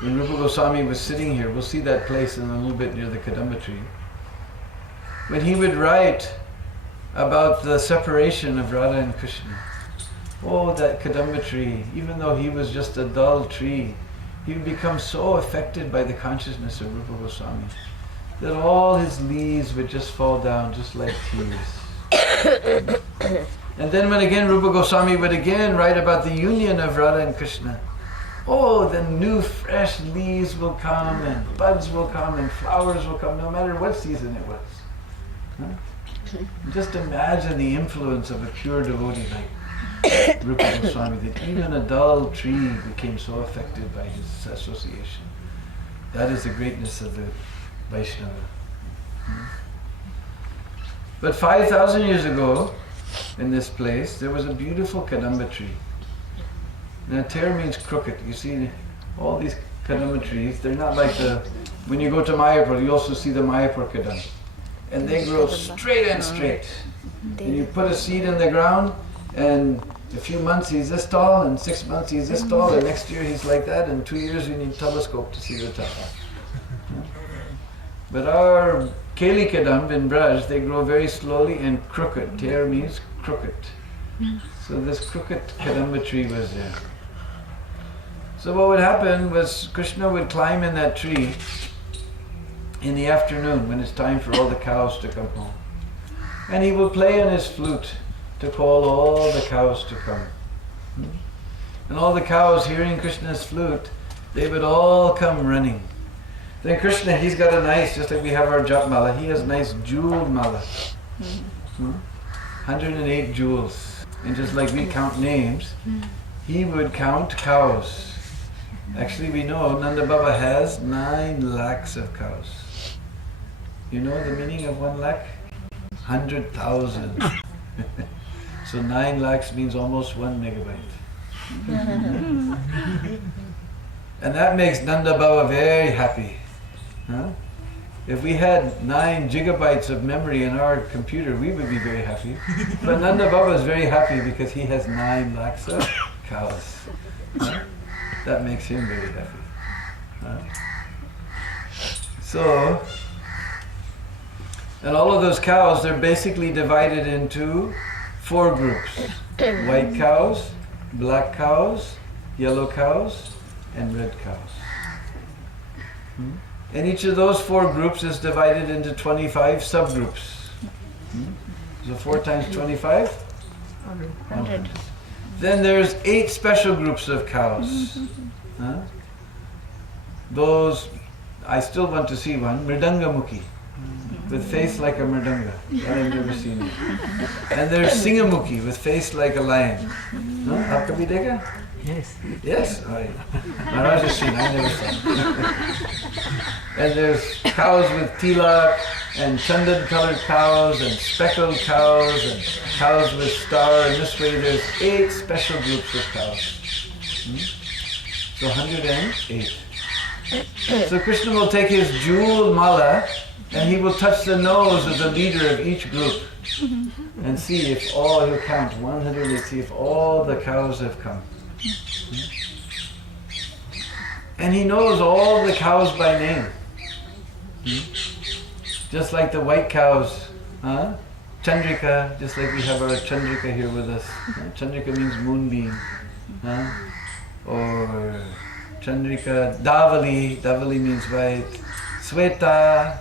when Rupa Goswami was sitting here, we'll see that place in a little bit near the Kadamba tree, when he would write about the separation of Radha and Krishna. Oh, that Kadamba tree, even though he was just a dull tree, he would become so affected by the consciousness of Rupa Goswami that all his leaves would just fall down just like tears. And then when again Rupa Goswami would again write about the union of Radha and Krishna, oh, then new fresh leaves will come and buds will come and flowers will come, no matter what season it was. Huh? Just imagine the influence of a pure devotee like Rupa Goswami, that even a dull tree became so affected by his association. That is the greatness of the Vaishnava. But 5,000 years ago, in this place, there was a beautiful Kadamba tree. Now, Ter means crooked. You see, all these Kadamba trees, they're not like when you go to Mayapur, you also see the Mayapur Kadamba. And they grow straight and straight. And you put a seed in the ground, and a few months he's this tall, and 6 months he's this tall, and next year he's like that, and 2 years you need a telescope to see the top. But our Keli Kadamba in Braj, they grow very slowly and crooked. Ter means crooked. So this crooked Kadamba tree was there. So what would happen was Krishna would climb in that tree in the afternoon when it's time for all the cows to come home. And he would play on his flute to call all the cows to come. And all the cows, hearing Krishna's flute, they would all come running. Then Krishna, he's got a nice, just like we have our jap mala, he has nice jeweled mala. 108 jewels. And just like we count names, he would count cows. Actually, we know Nanda Baba has 9 lakhs of cows. You know the meaning of 1 lakh? 100,000. So 9 lakhs means almost 1 megabyte. And that makes Nanda Baba very happy. Huh? If we had 9 gigabytes of memory in our computer, we would be very happy. But Nanda Baba is very happy because he has 9 lakhs of cows. Huh? That makes him very happy. Huh? So, and all of those cows, they're basically divided into 4 groups. White cows, black cows, yellow cows, and red cows. And each of those 4 groups is divided into 25 subgroups. So 4 times 25? 100. Then there's 8 special groups of cows. Huh? Those, I still want to see one, Mridanga-mukhi, with face like a mridanga. I've never seen it. And there's Singamukhi, with face like a lion. No? Aap kabhi dekha? Yes. Yes? All right. Maharaj has seen, I never saw. And there's cows with tilak, and chandan colored cows, and speckled cows, and cows with star. And this way there's 8 special groups of cows. So 108. So Krishna will take his jeweled mala and he will touch the nose of the leader of each group and see if all, he'll count 108, see if all the cows have come. And he knows all the cows by name. Just like the white cows, Chandrika, just like we have our Chandrika here with us. Chandrika means moonbeam. Or Chandrika, Davali, Davali means white. Sweta,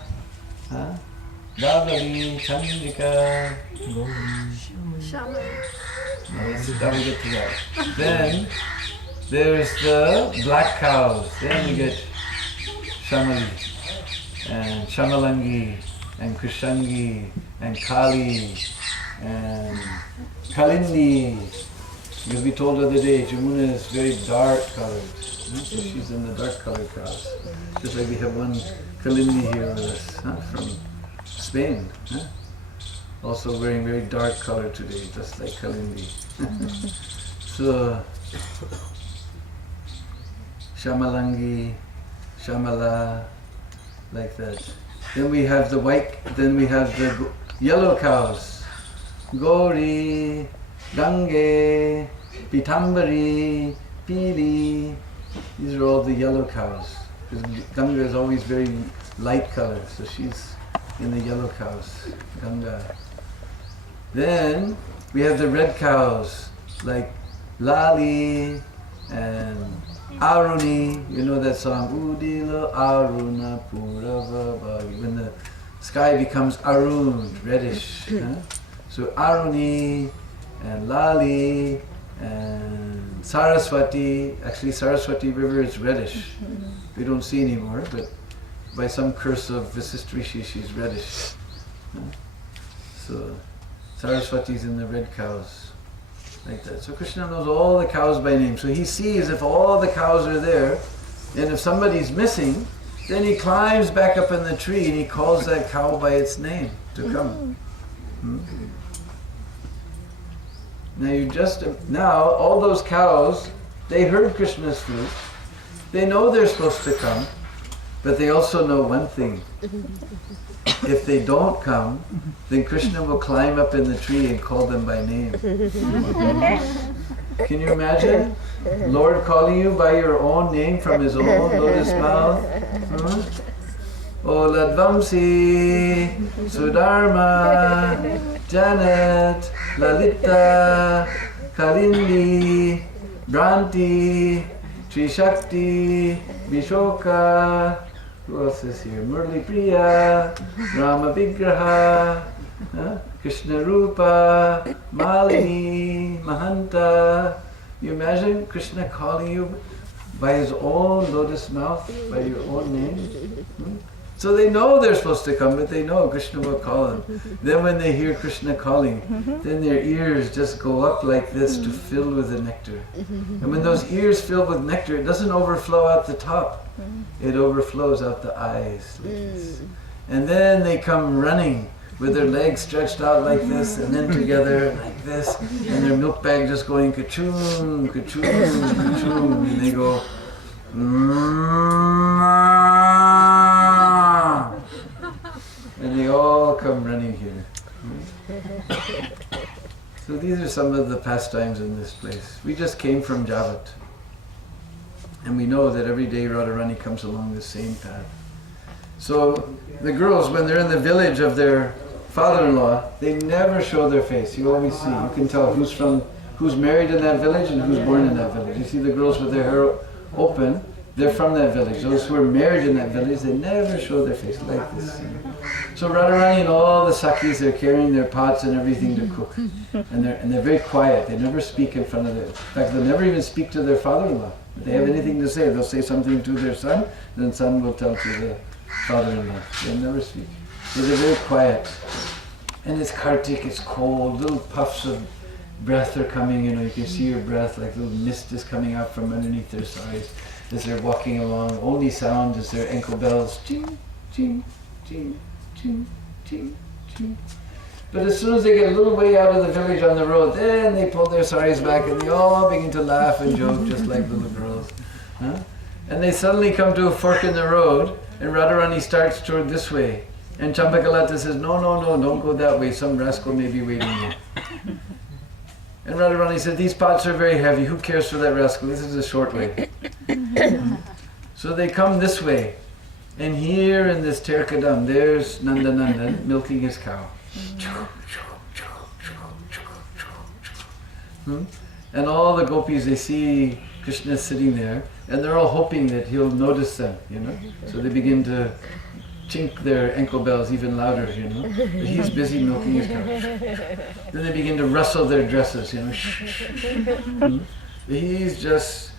Davali, Chandrika, Shaman. That we get to that. Then there's the black cows. Then we get Shamali, and Shamalangi, and Krishangi, and Kali, and Kalindi. Because we told the other day, Jamuna is very dark colored. So she's in the dark colored cows. Just like we have one Kalindi here with us from Spain. Also wearing very dark color today, just like Kalindi. So, Shamalangi, Shamala, like that. Then we have the white, then we have the yellow cows. Gauri, Gange, Pitambari, Pili, These are all the yellow cows. Because Ganga is always very light color, so she's in the yellow cows, Ganga. Then we have the red cows, like Lali and Aruni. You know that song, Udila Aruna Purava Bhagi, when the sky becomes Arun, reddish. Huh? So Aruni and Lali and Saraswati. Actually, Saraswati river is reddish. We don't see anymore, but by some curse of Vasisht Rishi, she's reddish. So Saraswati's in the red cows, like that. So Krishna knows all the cows by name. So he sees if all the cows are there, and if somebody's missing, then he climbs back up in the tree and he calls that cow by its name to come. Now all those cows, they heard Krishna's flute. They know they're supposed to come, but they also know one thing. If they don't come, then Krishna will climb up in the tree and call them by name. Can you imagine? Lord calling you by your own name from his own lotus mouth? O Ladvamsi, Sudharma, Janet, Lalita, Kalindi, Branti, Trishakti, Vishoka, who else is here? Murli Priya, Rama Vigraha, Krishna Rupa, Malini, Mahanta. You imagine Krishna calling you by his own lotus mouth, by your own name? So they know they're supposed to come, but they know Krishna will call them. Then when they hear Krishna calling, then their ears just go up like this to fill with the nectar. And when those ears fill with nectar, it doesn't overflow out the top. It overflows out the eyes like this. And then they come running with their legs stretched out like this, and then together like this, and their milk bag just going ka-choom, ka-choom, ka-choom, and they go and they all come running here. So these are some of the pastimes in this place. We just came from Javat, and we know that every day Radharani comes along the same path. So the girls, when they're in the village of their father-in-law, they never show their face. You always see, you can tell who's married in that village and who's born in that village. You see the girls with their hair open, they're from that village. Those who are married in that village, they never show their face like this. So Radharani and all the Sakhis, they're carrying their pots and everything to cook. And they're very quiet. They never speak in front of them. In fact, they'll never even speak to their father-in-law. If they have anything to say, they'll say something to their son, then son will tell to the father-in-law. They'll never speak. So they're very quiet. And it's Kartik, it's cold, little puffs of breath are coming, you can see your breath, like little mist is coming out from underneath their saris as they're walking along. Only sound is their ankle bells, ching, ching, ching, ching, ching, ching. But as soon as they get a little way out of the village on the road, then they pull their saris back and they all begin to laugh and joke just like little girls. And they suddenly come to a fork in the road, and Radharani starts toward this way. And Champakalata says, no, don't go that way. Some rascal may be waiting here. And Radharani said, these pots are very heavy. Who cares for that rascal? This is a short way. So they come this way. And here in this Ter Kadamba, there's Nandanandan milking his cow. And all the gopis, they see Krishna sitting there, and they're all hoping that he'll notice them, So they begin to chink their ankle bells even louder, But he's busy milking his cow. Then they begin to rustle their dresses, He's just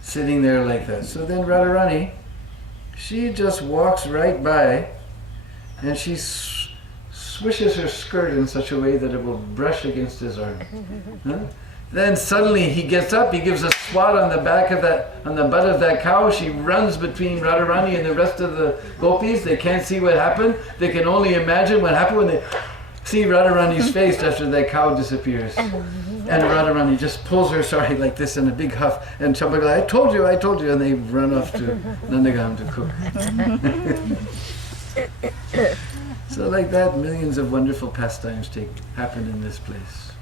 sitting there like that. So then Radharani, she just walks right by, and she swishes her skirt in such a way that it will brush against his arm. Then suddenly he gets up, he gives a swat on the butt of that cow. She runs between Radharani and the rest of the gopis. They can't see what happened. They can only imagine what happened when they see Radharani's face after that cow disappears. And Radharani just pulls her sari like this in a big huff, and Champakalata, I told you, and they run off to Nandagam to cook. So like that, millions of wonderful pastimes happen in this place.